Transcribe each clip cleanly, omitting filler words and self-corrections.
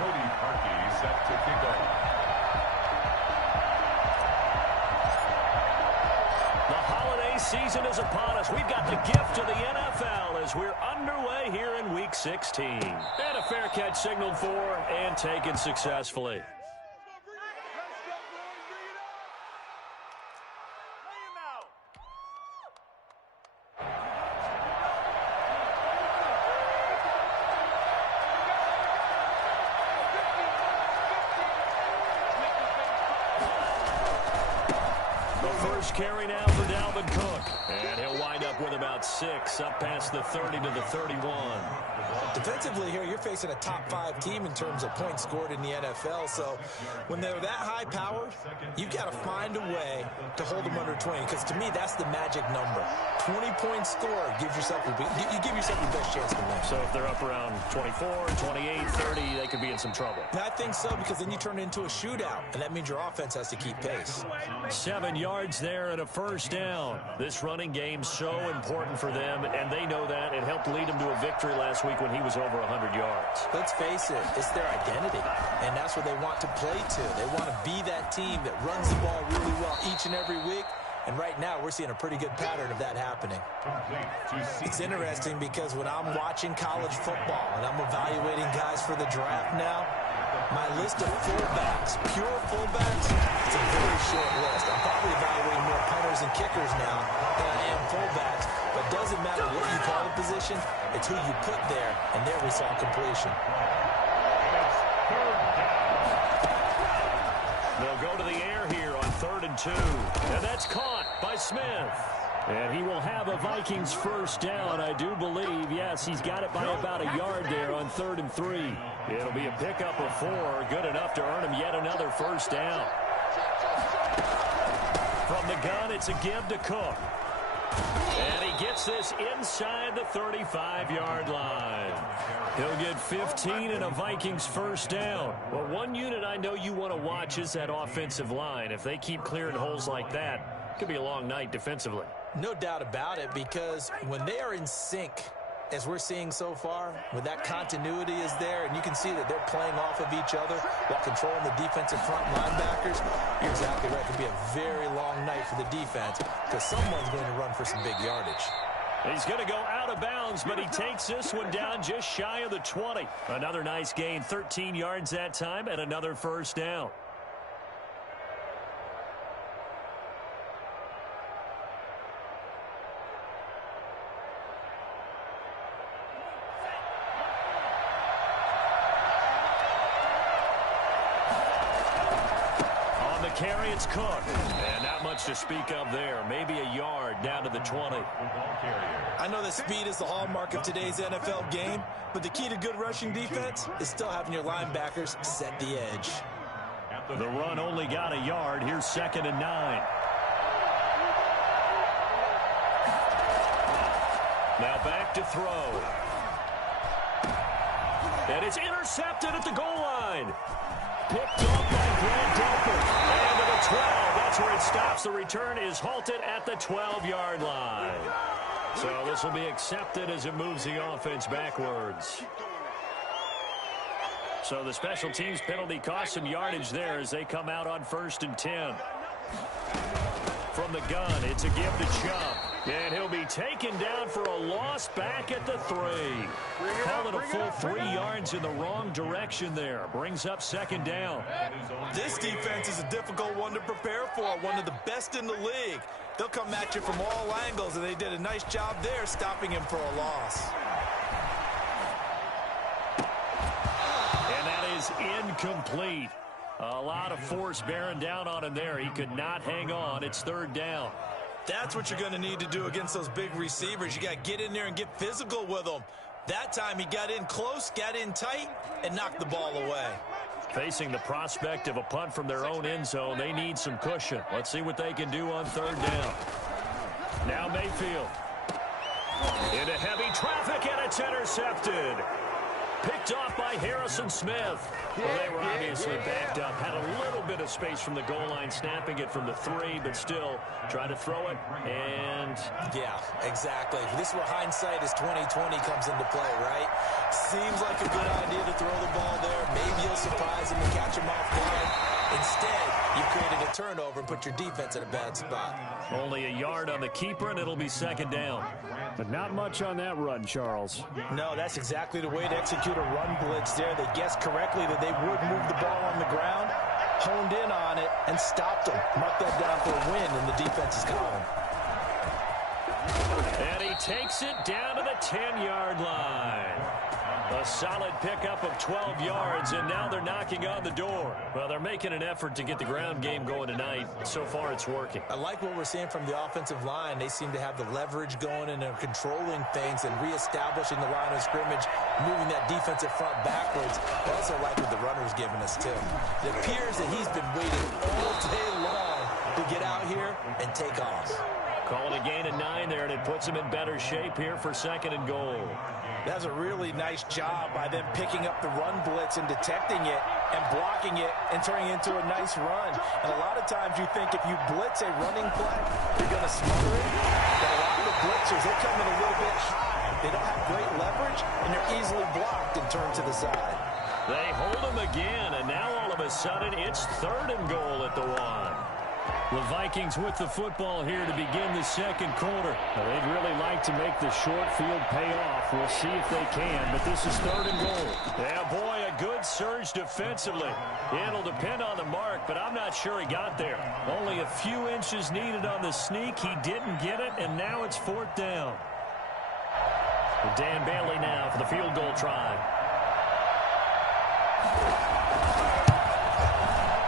Cody Parkey set to kick off. Season is upon us. We've got the gift of the NFL as we're underway here in Week 16. And a fair catch signaled for and taken successfully. Carry now for Dalvin Cook. And he'll wind up with about 6 up past the 30 to the 31. Defensively here, you're facing a top-5 team in terms of points scored in the NFL. So when they're that high powered, you've got to find a way to hold them under 20. Because to me, that's the magic number. 20 points scored gives yourself you give yourself the best chance to win. So if they're up around 24, 28, 30, they could be in some trouble. I think so, because then you turn it into a shootout, and that means your offense has to keep pace. 7 yards there and a first down. This running game's so important for them, and they know that. It helped lead them to a victory last week when he was over 100 yards. Let's face it, it's their identity, and that's what they want to play to. They want to be that team that runs the ball really well each and every week. And right now, we're seeing a pretty good pattern of that happening. It's interesting because when I'm watching college football and I'm evaluating guys for the draft now, my list of fullbacks, pure fullbacks, it's a very short list. I'm probably evaluating more punters and kickers now than I am fullbacks. But it doesn't matter what you call the position, it's who you put there, and there we saw completion. They'll go to the air here on 3rd and 2. And that's caught by Smith. And he will have a Vikings first down, I do believe. Yes, he's got it by about a yard there on 3rd and 3. It'll be a pickup of 4, good enough to earn him yet another first down. From the gun, it's a give to Cook. And he gets this inside the 35-yard line. He'll get 15 and a Vikings first down. Well, one unit I know you want to watch is that offensive line. If they keep clearing holes like that, it could be a long night defensively. No doubt about it, because when they are in sync, as we're seeing so far, when that continuity is there, and you can see that they're playing off of each other while controlling the defensive front linebackers, you're exactly right. It could be a very long night for the defense because someone's going to run for some big yardage. He's going to go out of bounds, but he takes this one down just shy of the 20. Another nice gain, 13 yards that time, and another first down. Carry, it's Cook. And not much to speak of there. Maybe a yard down to the 20. I know that speed is the hallmark of today's NFL game, but the key to good rushing defense is still having your linebackers set the edge. The run only got a yard. Here's 2nd and 9. Now back to throw. And it's intercepted at the goal line. Picked off by Grant Delpit. And to the 12. That's where it stops. The return is halted at the 12-yard line. So this will be accepted as it moves the offense backwards. So the special teams penalty cost some yardage there as they come out on 1st and 10. From the gun, it's a give to Chubb. And he'll be taken down for a loss back at the 3. Call it a full 3 yards in the wrong direction there. Brings up 2nd down. This defense is a difficult one to prepare for, one of the best in the league. They'll come at you from all angles, and they did a nice job there stopping him for a loss. And that is incomplete. A lot of force bearing down on him there. He could not hang on. It's 3rd down. That's what you're going to need to do against those big receivers. You got to get in there and get physical with them. That time he got in close, got in tight, and knocked the ball away. Facing the prospect of a punt from their own end zone, they need some cushion. Let's see what they can do on 3rd down. Now Mayfield. Into heavy traffic, and it's intercepted. Picked off by Harrison Smith. Well, they were obviously backed up. Had a little bit of space from the goal line, snapping it from the 3, but still try to throw it. And yeah, exactly. This is where hindsight is 20/20 comes into play, right? Seems like a good idea to throw the ball there. Maybe he'll turnover and put your defense in a bad spot. Only a yard on the keeper, and it'll be second down. But not much on that run, Charles. No, that's exactly the way to execute a run blitz there. They guessed correctly that they would move the ball on the ground, honed in on it, and stopped them. Mark that down for a win in the defense's column. And he takes it down to the 10-yard line. A solid pickup of 12 yards, and now they're knocking on the door. Well, they're making an effort to get the ground game going tonight. So far, it's working. I like what we're seeing from the offensive line. They seem to have the leverage going, and they're controlling things and reestablishing the line of scrimmage, moving that defensive front backwards. I also like what the runner's giving us, too. It appears that he's been waiting all day long to get out here and take off. Calling a gain of 9 there, and it puts him in better shape here for second and goal. That's a really nice job by them picking up the run blitz and detecting it and blocking it and turning it into a nice run. And a lot of times you think if you blitz a running play, you're going to smother it. But a lot of the blitzers, they come in a little bit high. They don't have great leverage, and they're easily blocked and turned to the side. They hold him again, and now all of a sudden it's third and goal at the 1. The Vikings with the football here to begin the second quarter. Well, they'd really like to make the short field pay off. We'll see if they can, but this is third and goal. Yeah, boy, a good surge defensively. It'll depend on the mark, but I'm not sure he got there. Only a few inches needed on the sneak. He didn't get it, and now it's fourth down. Dan Bailey now for the field goal try.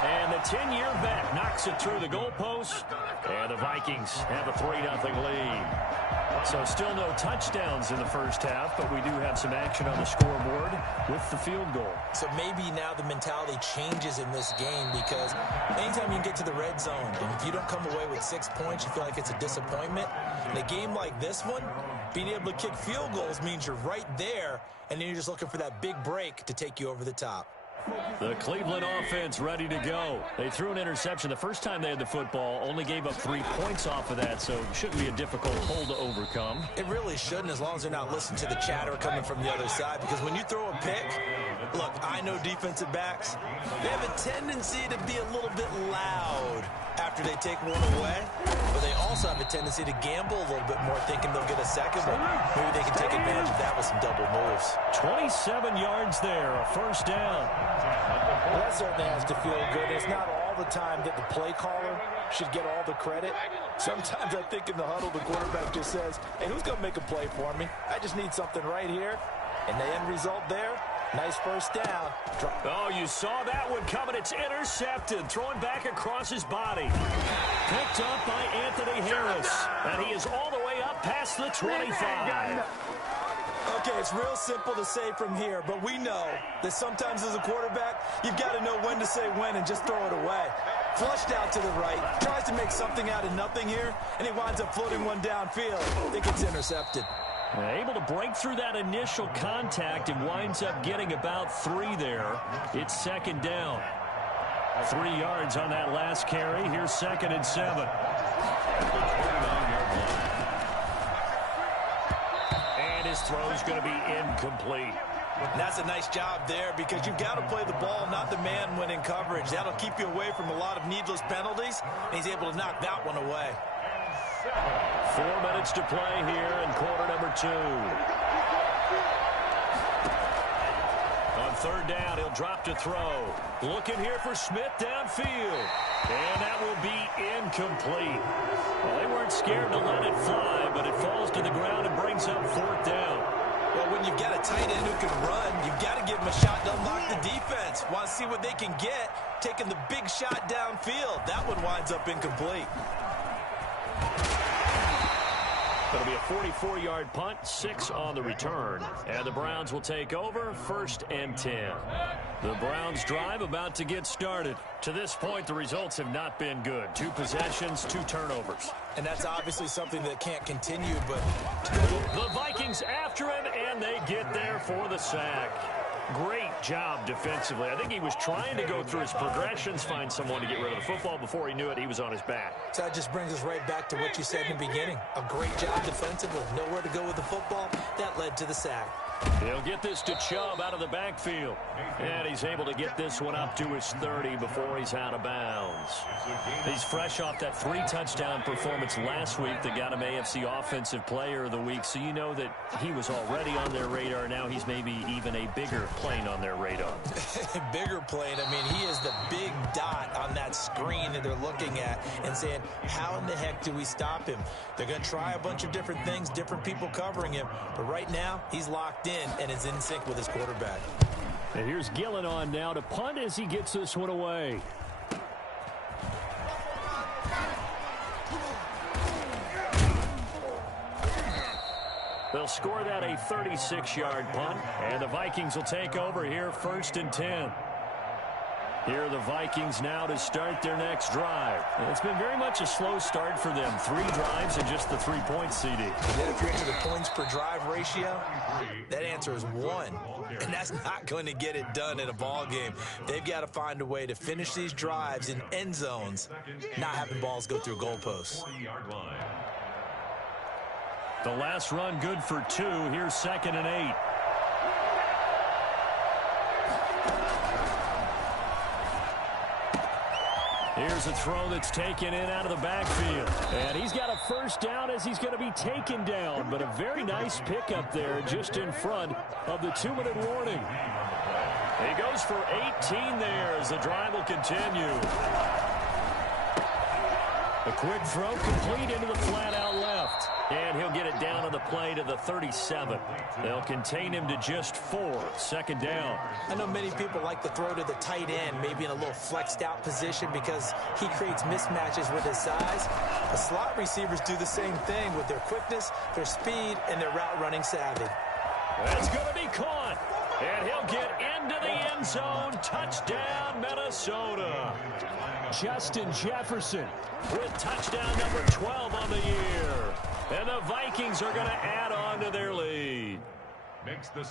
And the 10-year vet knocks it through the goalpost, and the Vikings have a 3-0 lead. So still no touchdowns in the first half, but we do have some action on the scoreboard with the field goal. So maybe now the mentality changes in this game, because anytime you get to the red zone, and if you don't come away with 6 points, you feel like it's a disappointment. In a game like this one, being able to kick field goals means you're right there, and then you're just looking for that big break to take you over the top. The Cleveland offense ready to go. They threw an interception the first time they had the football, only gave up 3 points off of that, so it shouldn't be a difficult hole to overcome. It really shouldn't, as long as they're not listening to the chatter coming from the other side, because when you throw a pick, look, I know defensive backs, they have a tendency to be a little bit loud after they take one away, but they also have a tendency to gamble a little bit more, thinking they'll get a second one. Maybe they can take advantage of that with some double moves. 27 yards there, a first down. Well, that certainly has to feel good. It's not all the time that the play caller should get all the credit. Sometimes I think in the huddle, the quarterback just says, hey, who's going to make a play for me? I just need something right here. And the end result there, nice first down. Oh, you saw that one coming. It's intercepted, thrown back across his body. Picked up by Anthony Harris. And he is all the way up past the 25. Okay, it's real simple to say from here, but we know that sometimes as a quarterback, you've got to know when to say when and just throw it away. Flushed out to the right, tries to make something out of nothing here, and he winds up floating one downfield. I think it's intercepted. Able to break through that initial contact and winds up getting about 3 there. It's second down. 3 yards on that last carry. Here's second and 7. His throw is going to be incomplete. And that's a nice job there, because you've got to play the ball, not the man when in coverage. That'll keep you away from a lot of needless penalties, and he's able to knock that one away. 4 minutes to play here in quarter number 2. On third down, he'll drop to throw. Looking here for Smith downfield. And that will be incomplete. Well, they weren't scared to let it fly, but it falls to the ground and brings up fourth down. Well, when you've got a tight end who can run, you've got to give him a shot to unlock the defense. Want to see what they can get, taking the big shot downfield. That one winds up incomplete. It'll be a 44-yard punt, 6 on the return. And the Browns will take over, 1st and 10. The Browns drive about to get started. To this point, the results have not been good. 2 possessions, 2 turnovers. And that's obviously something that can't continue, but... The Vikings after him, and they get there for the sack. Great job defensively. I think he was trying to go through his progressions, find someone to get rid of the football. Before he knew it, he was on his back. So that just brings us right back to what you said in the beginning. A great job defensively. Nowhere to go with the football. That led to the sack. He'll get this to Chubb out of the backfield. And he's able to get this one up to his 30 before he's out of bounds. He's fresh off that 3-touchdown performance last week that got him AFC Offensive Player of the Week. So you know that he was already on their radar. Now he's maybe even a bigger plane on their radar. Bigger plane. I mean, he is the big dot on that screen that they're looking at and saying, how in the heck do we stop him? They're going to try a bunch of different things, different people covering him. But right now, he's locked in and is in sync with his quarterback. And here's Gillen on now to punt as he gets this one away. They'll score that a 36-yard punt, and the Vikings will take over here 1st and 10. Here are the Vikings now to start their next drive. And it's been very much a slow start for them. 3 drives and just the 3 points, CD. And then if you're into the points per drive ratio, that answer is 1. And that's not going to get it done in a ball game. They've got to find a way to finish these drives in end zones, not having balls go through goalposts. The last run good for 2. Here's 2nd and 8. Here's a throw that's taken in out of the backfield. And he's got a first down as he's going to be taken down. But a very nice pickup there just in front of the 2-minute warning. He goes for 18 there as the drive will continue. A quick throw complete into the flat out left. And he'll get it down on the play to the 37. They'll contain him to just 4. 2nd down. I know many people like to throw to the tight end, maybe in a little flexed out position because he creates mismatches with his size. The slot receivers do the same thing with their quickness, their speed, and their route running savvy. That's going to be caught. And he'll get into the end zone. Touchdown, Minnesota. Justin Jefferson with touchdown number 12 on the year. And the Vikings are going to add on to their lead.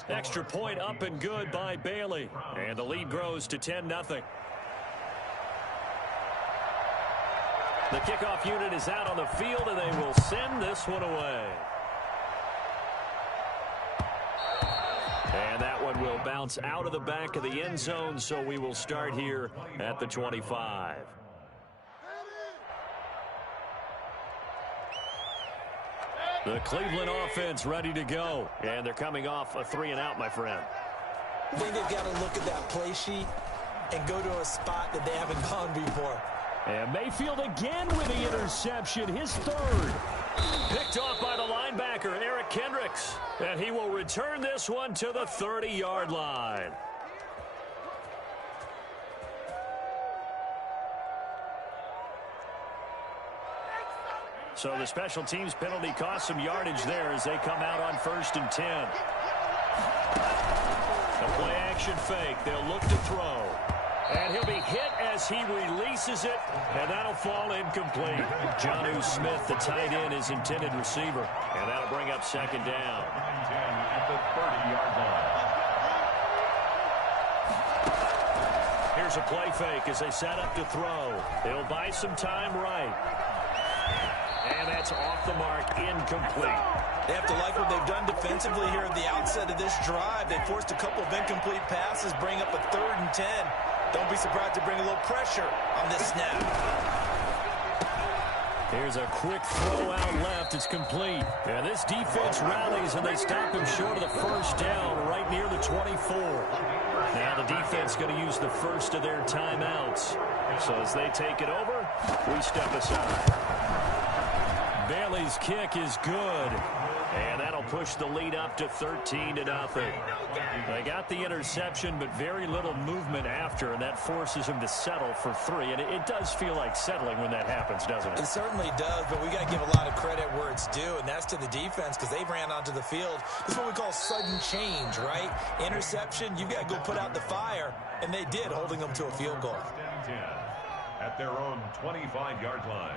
Extra point up and good by Bailey. And the lead grows to 10-0. The kickoff unit is out on the field, and they will send this one away. And that one will bounce out of the back of the end zone, so we will start here at the 25. The Cleveland offense ready to go. And they're coming off a 3-and-out, my friend. I think they've got to look at that play sheet and go to a spot that they haven't gone before. And Mayfield again with the interception, his 3rd. Picked off by the linebacker, Eric Kendricks. And he will return this one to the 30-yard line. So the special teams penalty cost some yardage there as they come out on 1st and 10. A play action fake. They'll look to throw. And he'll be hit as he releases it, and that'll fall incomplete. Jonnu Smith, the tight end, is intended receiver, and that'll bring up 2nd down. At the 30-yard line. Here's a play fake as they set up to throw. They'll buy some time right. And that's off the mark, incomplete. They have to like what they've done defensively here at the outset of this drive. They forced a couple of incomplete passes, bring up a 3rd and 10. Don't be surprised to bring a little pressure on this snap. Here's a quick throw out left. It's complete. And this defense rallies, and they stop him short of the first down right near the 24. Now the defense going to use the first of their timeouts. So as they take it over, we step aside. Bailey's kick is good. And that'll push the lead up to 13-0. They got the interception, but very little movement after, and that forces him to settle for 3. And it does feel like settling when that happens, doesn't it? It certainly does, but we got to give a lot of credit where it's due, and that's to the defense because they ran onto the field. This is what we call sudden change, right? Interception, you've got to go put out the fire, and they did, holding them to a field goal. At their own 25-yard line.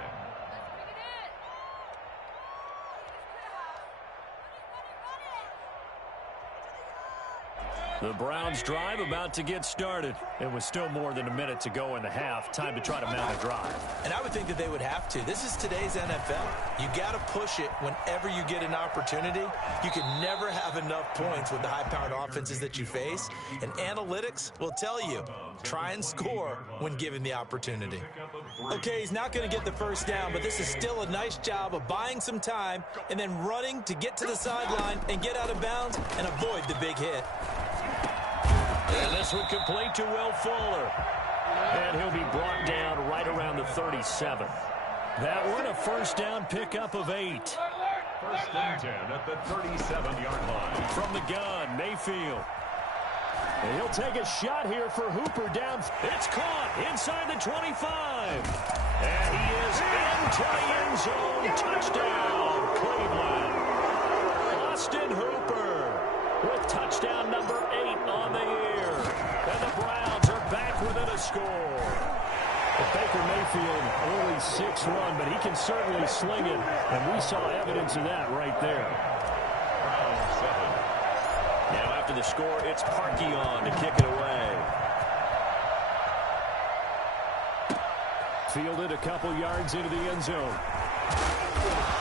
The Browns drive about to get started. It was still more than a minute to go in the half. Time to try to mount a drive. And I would think that they would have to. This is today's NFL. You got to push it whenever you get an opportunity. You can never have enough points with the high-powered offenses that you face. And analytics will tell you, try and score when given the opportunity. Okay, he's not going to get the first down, but this is still a nice job of buying some time and then running to get to the sideline and get out of bounds and avoid the big hit. And this one complete to Will Fuller. And he'll be brought down right around the 37. That one a first down pickup of 8. First and 10 at the 37-yard line. From the gun, Mayfield. And he'll take a shot here for Hooper down. It's caught inside the 25. And he is into the end zone. Touchdown, Cleveland. Austin Hooper with touchdown number 8 on the year. And the Browns are back within a score. Baker Mayfield only 6'1", but he can certainly sling it, and we saw evidence of that right there. Browns 7. Now after the score, it's Parkey on to kick it away. Fielded a couple yards into the end zone.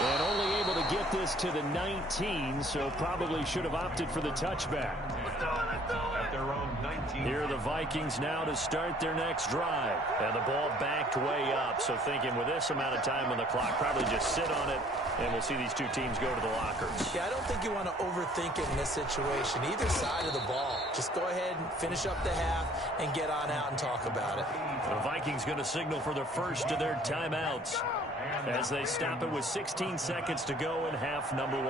And only able to get this to the 19, so probably should have opted for the touchback. At their own 19. Here are the Vikings now to start their next drive. And the ball backed way up, so thinking with this amount of time on the clock, probably just sit on it, and we'll see these two teams go to the lockers. Yeah, I don't think you want to overthink it in this situation. Either side of the ball. Just go ahead and finish up the half and get on out and talk about it. The Vikings going to signal for the first of their timeouts as they stop it with 16 seconds to go in half number 1.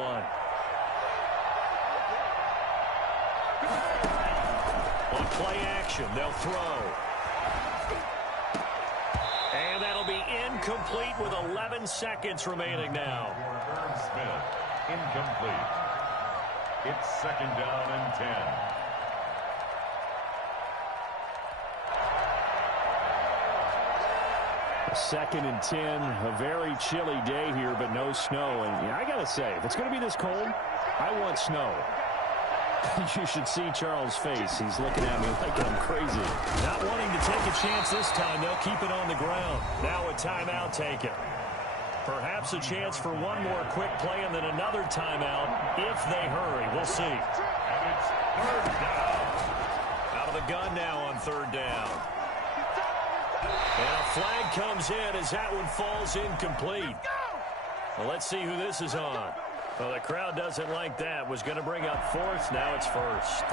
On play action, they'll throw. And that'll be incomplete with 11 seconds remaining now. Irv Smith, incomplete. It's second down and 10. Second and 10, a very chilly day here, but no snow. And I got to say, if it's going to be this cold, I want snow. You should see Charles' face. He's looking at me like I'm crazy. Not wanting to take a chance this time, they'll keep it on the ground. Now a timeout taken. Perhaps a chance for one more quick play and then another timeout if they hurry. We'll see. And it's third down. Out of the gun now on third down. And a flag comes in as that one falls incomplete. Well, let's see who this is on. Well, the crowd doesn't like that. Was going to bring up fourth. Now it's first.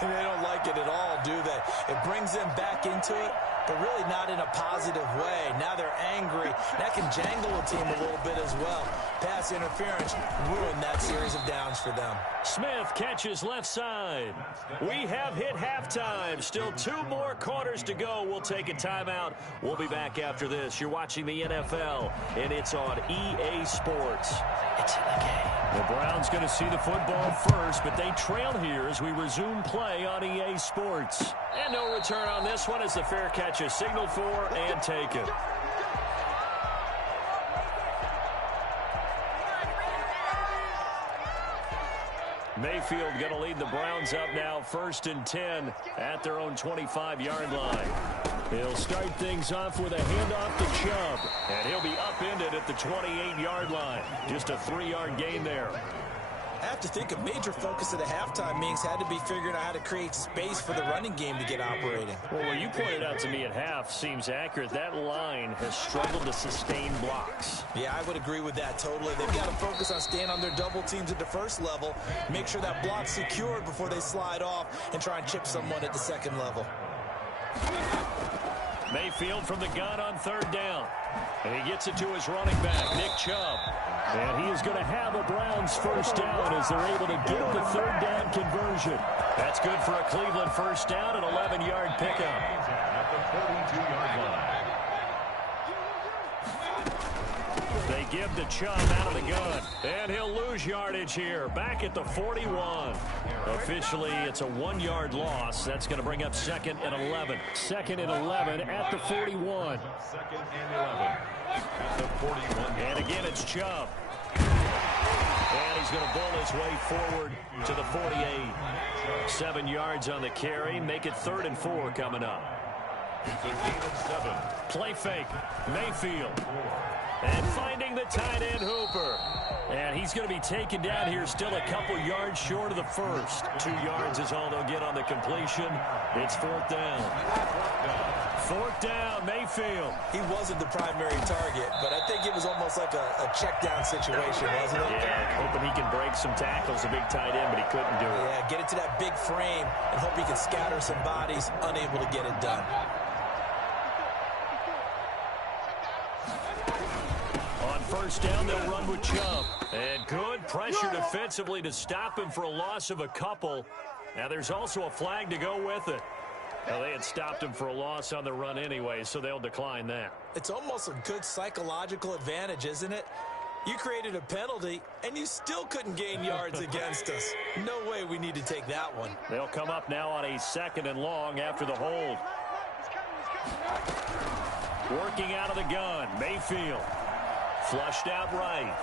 They don't like it at all, do they? It brings them back into it, but really not in a positive way. Now they're angry. That can jangle a team a little bit as well. Pass interference ruined that series of downs for them. Smith catches left side. We have hit halftime. Still 2 more quarters to go. We'll take a timeout. We'll be back after this. You're watching the NFL, and it's on EA Sports. It's in the game. The Browns going to see the football first, but they trail here as we resume play on EA Sports. And no return on this one as the fair catch is signaled for and taken. Mayfield going to lead the Browns up now, 1st and 10 at their own 25-yard line. He'll start things off with a handoff to Chubb, and he'll be upended at the 28-yard line. Just a 3-yard gain there. I have to think a major focus of the halftime meetings had to be figuring out how to create space for the running game to get operating. Well, what you pointed out to me at half seems accurate. That line has struggled to sustain blocks. Yeah, I would agree with that totally. They've got to focus on staying on their double teams at the first level, make sure that block's secured before they slide off, and try and chip someone at the second level. Mayfield from the gun on third down. And he gets it to his running back, Nick Chubb. And he is going to have a Browns first down as they're able to get the third down conversion. That's good for a Cleveland first down, an 11-yard pickup. At the 42-yard line. They give to Chubb out of the gun. And he'll lose yardage here, back at the 41. Officially, it's a 1-yard loss. That's going to bring up 2nd and 11. 2nd and 11 at the 41. 2nd and 11 at the 41. And again, it's Chubb. And he's going to bull his way forward to the 48. 7 yards on the carry. Make it 3rd and 4 coming up. It's a gain of 7. Play fake. Mayfield. And finding the tight end Hooper. And he's going to be taken down here still a couple yards short of the first. 2 yards is all they'll get on the completion. It's 4th down. 4th down, Mayfield. He wasn't the primary target, but I think it was almost like a check down situation, wasn't it? Yeah, hoping he can break some tackles, a big tight end, but he couldn't do it. Yeah, get it to that big frame and hope he can scatter some bodies, unable to get it done. On 1st down, they'll run with Chubb. And good pressure defensively to stop him for a loss of a couple. Now there's also a flag to go with it. Well, they had stopped him for a loss on the run anyway, so they'll decline that. It's almost a good psychological advantage, isn't it? You created a penalty, and you still couldn't gain yards against us. No way we need to take that one. They'll come up now on a 2nd and long after the hold. Working out of the gun, Mayfield. Flushed out right.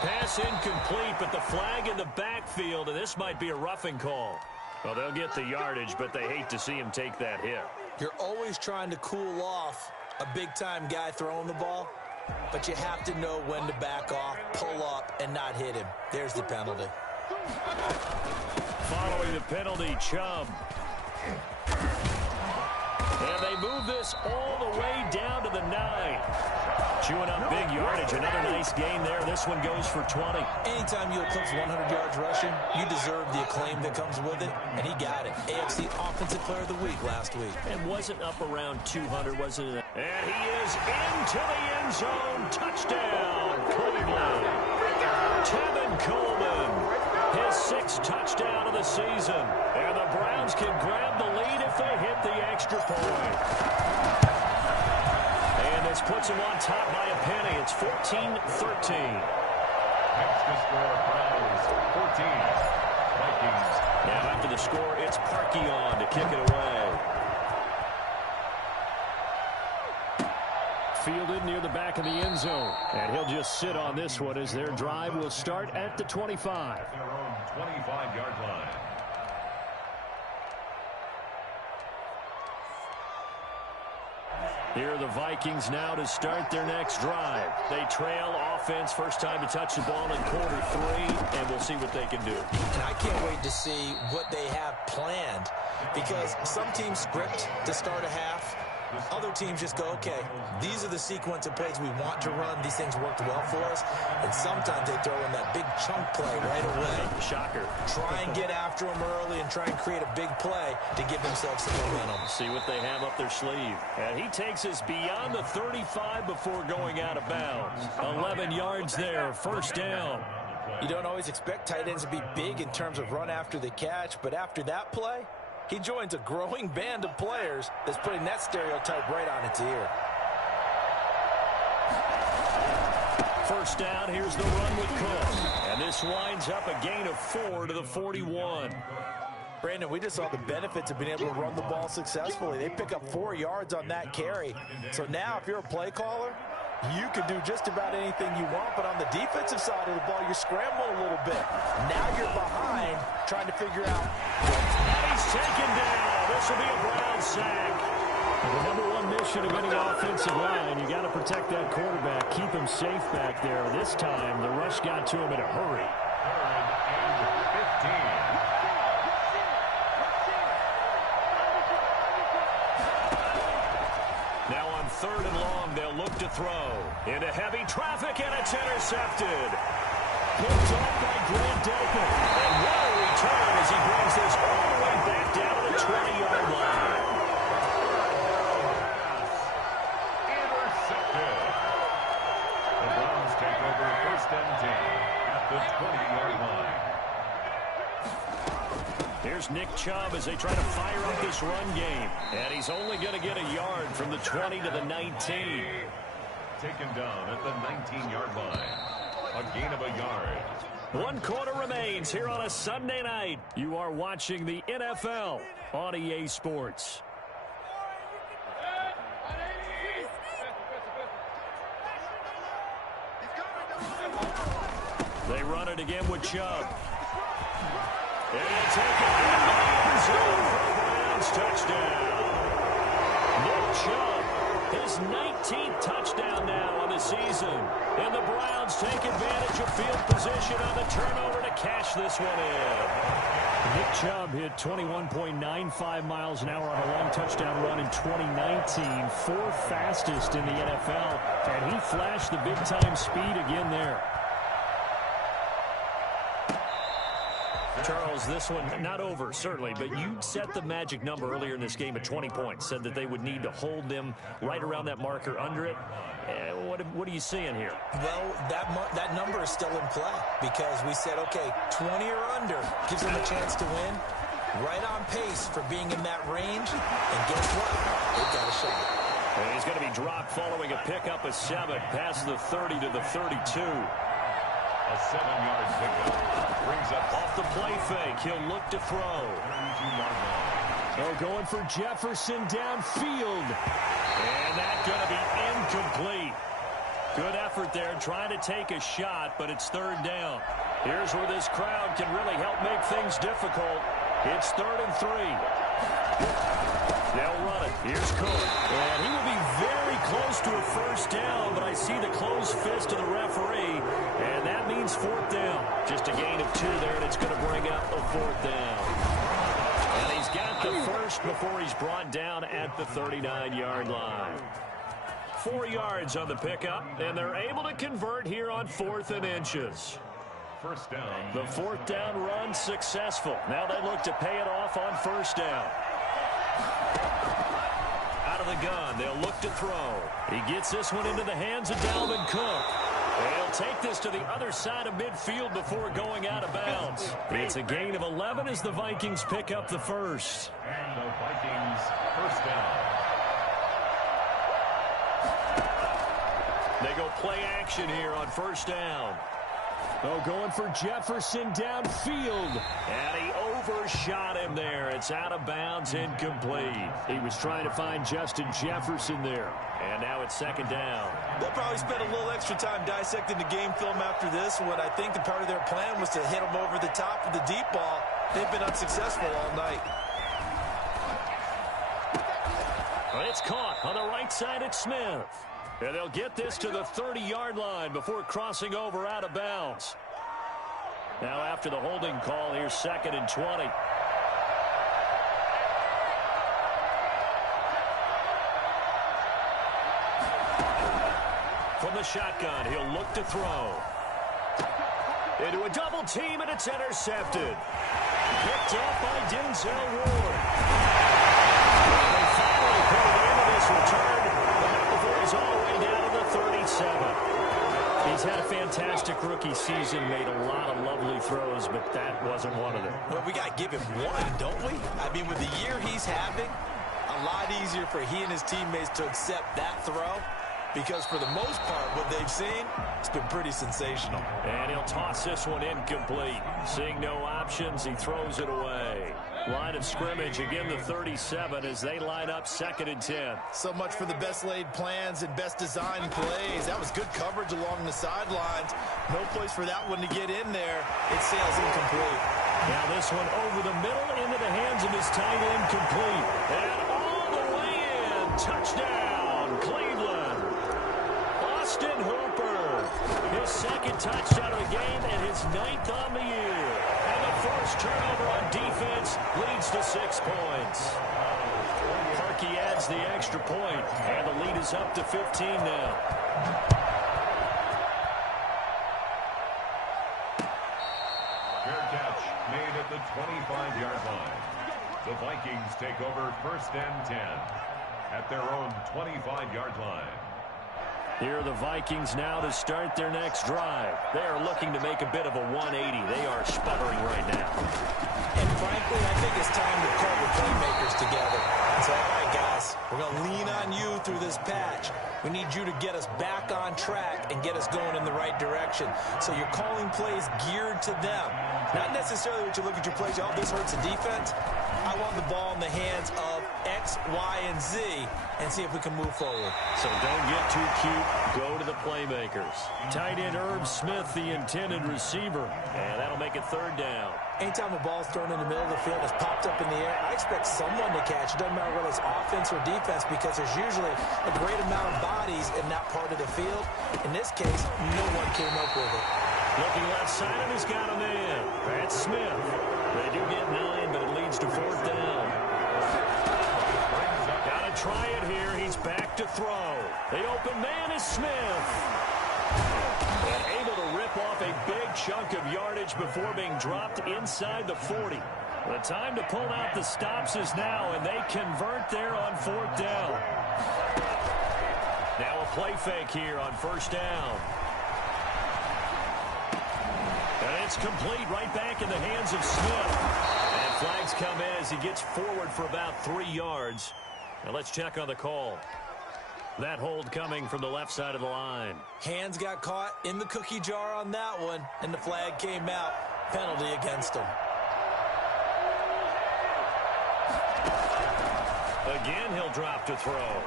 Pass incomplete, but the flag in the backfield, and this might be a roughing call. Well, they'll get the yardage, but they hate to see him take that hit. You're always trying to cool off a big-time guy throwing the ball, but you have to know when to back off, pull up, and not hit him. There's the penalty. Following the penalty, Chubb. And they move this all the way down to the 9. Chewing up big yardage. Another nice gain there. This one goes for 20. Anytime you eclipse 100 yards rushing, you deserve the acclaim that comes with it, and he got it. AFC Offensive Player of the Week last week. And wasn't up around 200, wasn't it? And he is into the end zone. Touchdown, Cleveland. Tevin Coleman, his 6th touchdown of the season. And the Browns can grab the lead if they hit the extra point. And this puts them on top by a penny. It's 14-13. Next to score, Browns 14. Vikings. Now after the score, it's Parkion to kick it away. Fielded near the back of the end zone. And he'll just sit on this one as their drive will start at the 25. Their own 25-yard line. Here are the Vikings now to start their next drive. They trail offense, first time to touch the ball in quarter 3, and we'll see what they can do. And I can't wait to see what they have planned, because some teams script to start a half. Other teams just go, okay, these are the sequence of plays we want to run. These things worked well for us. And sometimes they throw in that big chunk play right away. Shocker. Try and get after them early and try and create a big play to give themselves some momentum. See what they have up their sleeve. And he takes us beyond the 35 before going out of bounds. 11 yards there, 1st down. You don't always expect tight ends to be big in terms of run after the catch, but after that play, he joins a growing band of players that's putting that stereotype right on its ear. 1st down, here's the run with Cook. And this winds up a gain of 4 to the 41. Brandon, we just saw the benefits of being able to run the ball successfully. They pick up 4 yards on that carry. So now if you're a play caller, you can do just about anything you want, but on the defensive side of the ball, you're scrambling a little bit. Now you're behind, trying to figure out. And he's taken down. This will be a Brown sack. The number one mission of any offensive line, you got to protect that quarterback, keep him safe back there. This time, the rush got to him in a hurry. 3rd and 15. Now on 3rd and long, they'll look to throw. Into heavy traffic, and it's intercepted. Picked up by Grant Delpit. And what a return as he brings this all the way back down to the 20-yard line. Intercepted. The Browns take over 1st and 10 at the 20-yard line. Here's Nick Chubb as they try to fire up this run game. And he's only going to get a yard from the 20 to the 19. Taken down at the 19-yard line. A gain of a yard. 1 quarter remains here on a Sunday night. You are watching the NFL on EA Sports. They run it again with Chubb. And they take it in the end zone for a Browns touchdown. Nick Chubb, his 19th touchdown now on the season. And the Browns take advantage of field position on the turnover to cash this one in. Nick Chubb hit 21.95 miles an hour on a long touchdown run in 2019, fourth fastest in the NFL, and he flashed the big-time speed again there. Charles, this one not over, certainly, but you set the magic number earlier in this game at 20 points, said that they would need to hold them right around that marker under it. What are you seeing here? Well, that number is still in play because we said, okay, 20 or under gives them a chance to win. Right on pace for being in that range. And guess what? They've got a shot. And he's going to be dropped following a pickup of 7 past the 30 to the 32. A 7-yard pickup. Brings up Off the play fake. He'll look to throw. 32-yard line. Oh, going for Jefferson downfield. And that's going to be incomplete. Good effort there trying to take a shot, but it's third down. Here's where this crowd can really help make things difficult. It's 3rd and 3. They'll run it. Here's Cook. And he will be very close to a first down, but I see the closed fist of the referee, and that means 4th down. Just a gain of 2 there, and it's going to bring up a 4th down. And he's got the first before he's brought down at the 39-yard line. 4 yards on the pickup, and they're able to convert here on 4th and inches. First down. The 4th down run successful. Now they look to pay it off on first down. Out of the gun, they'll look to throw. He gets this one into the hands of Dalvin Cook. They'll take this to the other side of midfield before going out of bounds. It's a gain of 11 as the Vikings pick up the first. And the Vikings first down. They go play action here on first down. Oh, going for Jefferson downfield. And he overshot him there. It's out of bounds, incomplete. He was trying to find Justin Jefferson there. And now it's 2nd down. They'll probably spend a little extra time dissecting the game film after this. What I think the part of their plan was to hit them over the top of the deep ball. They've been unsuccessful all night. But it's caught on the right side at Smith. And they'll get this to the 30-yard line before crossing over out of bounds. Now after the holding call, here's 2nd and 20. From the shotgun, he'll look to throw. Into a double team, and it's intercepted. Picked up by Denzel Ward. They finally put it into this return. Before he's all the way down to the 37. He's had a fantastic rookie season, made a lot of lovely throws, but that wasn't one of them. Well, we got to give him one, don't we? I mean, with the year he's having, a lot easier for he and his teammates to accept that throw, because for the most part, what they've seen, it's been pretty sensational. And he'll toss this one incomplete. Seeing no options, he throws it away. Line of scrimmage, again the 37 as they line up 2nd and 10. So much for the best laid plans and best designed plays. That was good coverage along the sidelines. No place for that one to get in there. It sails incomplete. Now this one over the middle into the hands of his tight end, complete. And all the way in. Touchdown, Cleveland. Austin Hooper. His 2nd touchdown of the game and his 9th on the year. And the first turnover on defense leads to 6 points. Parkey adds the extra point, and the lead is up to 15 now. Fair catch made at the 25-yard line. The Vikings take over 1st and 10 at their own 25-yard line. Here are the Vikings now to start their next drive. They are looking to make a bit of a 180. They are sputtering right now. And frankly, I think it's time to call the playmakers together. Say, all right, guys, we're going to lean on you through this patch. We need you to get us back on track and get us going in the right direction. So you're calling plays geared to them. Not necessarily what you look at your plays, oh, this hurts the defense. I want the ball in the hands of X, Y, and Z and see if we can move forward. So don't get too cute. Go to the playmakers. Tight end Herb Smith, the intended receiver. And that'll make it third down. Anytime a ball's thrown in the middle of the field, it's popped up in the air, I expect someone to catch. It doesn't matter whether it's offense or defense because there's usually a great amount of bodies in that part of the field. In this case, no one came up with it. Looking left side, and he's got a man. That's Smith. They do get 9, but it leads to fourth down. Got to try it here. He's back to throw. The open man is Smith. And able to rip off a big chunk of yardage before being dropped inside the 40. The time to pull out the stops is now, and they convert there on fourth down. Now a play fake here on first down. And it's complete right back in the hands of Smith. And flags come in as he gets forward for about 3 yards. Now let's check on the call. That hold coming from the left side of the line. Hands got caught in the cookie jar on that one, and the flag came out. Penalty against him. Again, he'll drop to throw.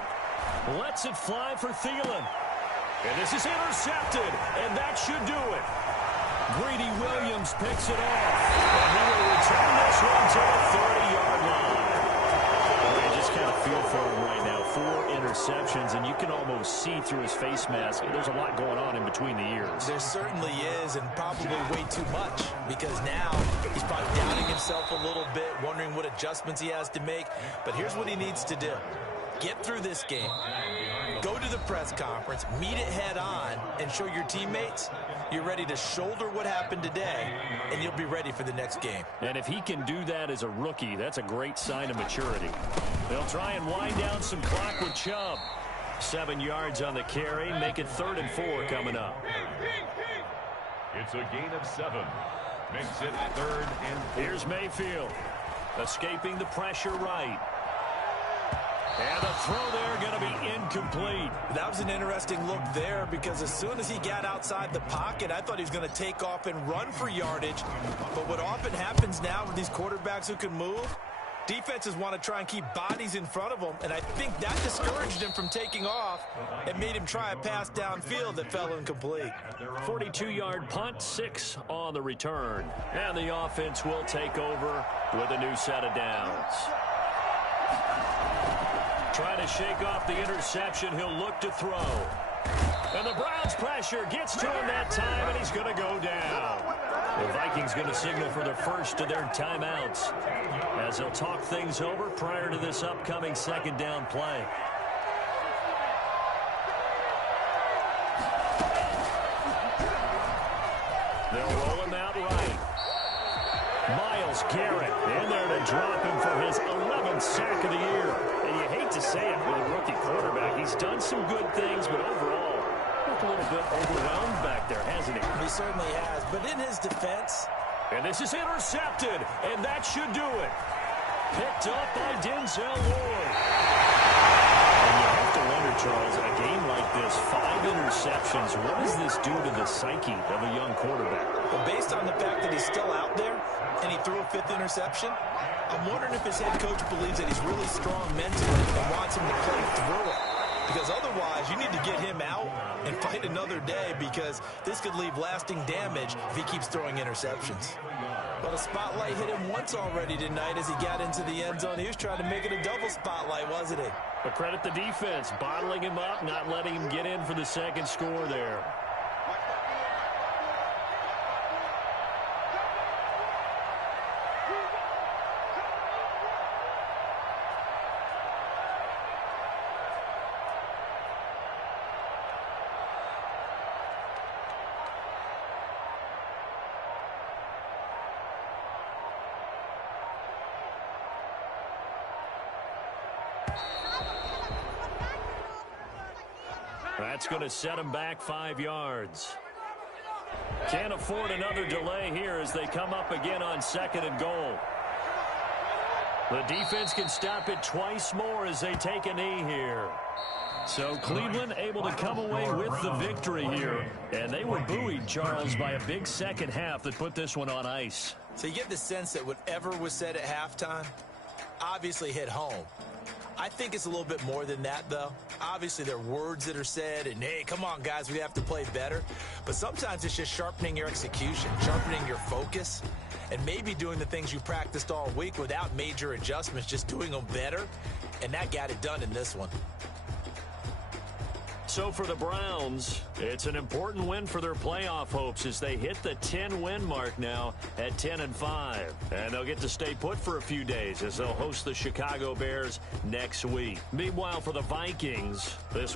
Lets it fly for Thielen. And this is intercepted, and that should do it. Greedy Williams picks it off. And he will return this one to the 30-yard line. I just kind of feel for him right now. 4 interceptions, and you can almost see through his face mask. There's a lot going on in between the ears. There certainly is, and probably way too much, because now he's probably doubting himself a little bit, wondering what adjustments he has to make. But here's what he needs to do. Get through this game, go to the press conference, meet it head on, and show your teammates you're ready to shoulder what happened today, and you'll be ready for the next game. And if he can do that as a rookie, that's a great sign of maturity. They'll try and wind down some clock with Chubb. 7 yards on the carry, make it 3rd and 4 coming up. It's a gain of 7. Makes it 3rd and 4. Here's Mayfield, escaping the pressure right. And the throw there going to be incomplete. That was an interesting look there because as soon as he got outside the pocket, I thought he was going to take off and run for yardage. But what often happens now with these quarterbacks who can move, defenses want to try and keep bodies in front of them, and I think that discouraged him from taking off and made him try a pass downfield that fell incomplete. 42-yard punt, 6 on the return. And the offense will take over with a new set of downs. Trying to shake off the interception, he'll look to throw. And the Browns pressure gets to him that time, and he's going to go down. The Vikings going to signal for the first of their timeouts as they'll talk things over prior to this upcoming second down play. They'll roll him out right. Myles Garrett in there to drop him for his 11th sack of the year. And you hate to say it with a rookie quarterback. He's done some good things, but overall, looked a little bit overwhelmed back there, hasn't he? He certainly has, but in his defense. And this is intercepted, and that should do it. Picked up by Denzel Ward. And you have to wonder, Charles, a game like this, 5 interceptions, what does this do to the psyche of a young quarterback? But based on the fact that he's still out there and he threw a 5th interception, I'm wondering if his head coach believes that he's really strong mentally and wants him to play through it. Because otherwise, you need to get him out and fight another day because this could leave lasting damage if he keeps throwing interceptions. But a spotlight hit him once already tonight as he got into the end zone. He was trying to make it a double spotlight, wasn't he? But credit the defense, bottling him up, not letting him get in for the second score there. That's going to set him back 5 yards. Can't afford another delay here as they come up again on 2nd and goal. The defense can stop it twice more as they take a knee here. So Cleveland able to come away with the victory here. And they were buoyed, Charles, by a big second half that put this one on ice. So you get the sense that whatever was said at halftime, obviously hit home. I think it's a little bit more than that, though. Obviously, there are words that are said, and, hey, come on, guys, we have to play better. But sometimes it's just sharpening your execution, sharpening your focus, and maybe doing the things you practiced all week without major adjustments, just doing them better. And that got it done in this one. So for the Browns, it's an important win for their playoff hopes as they hit the 10-win mark now at 10-5. And they'll get to stay put for a few days as they'll host the Chicago Bears next week. Meanwhile, for the Vikings, this was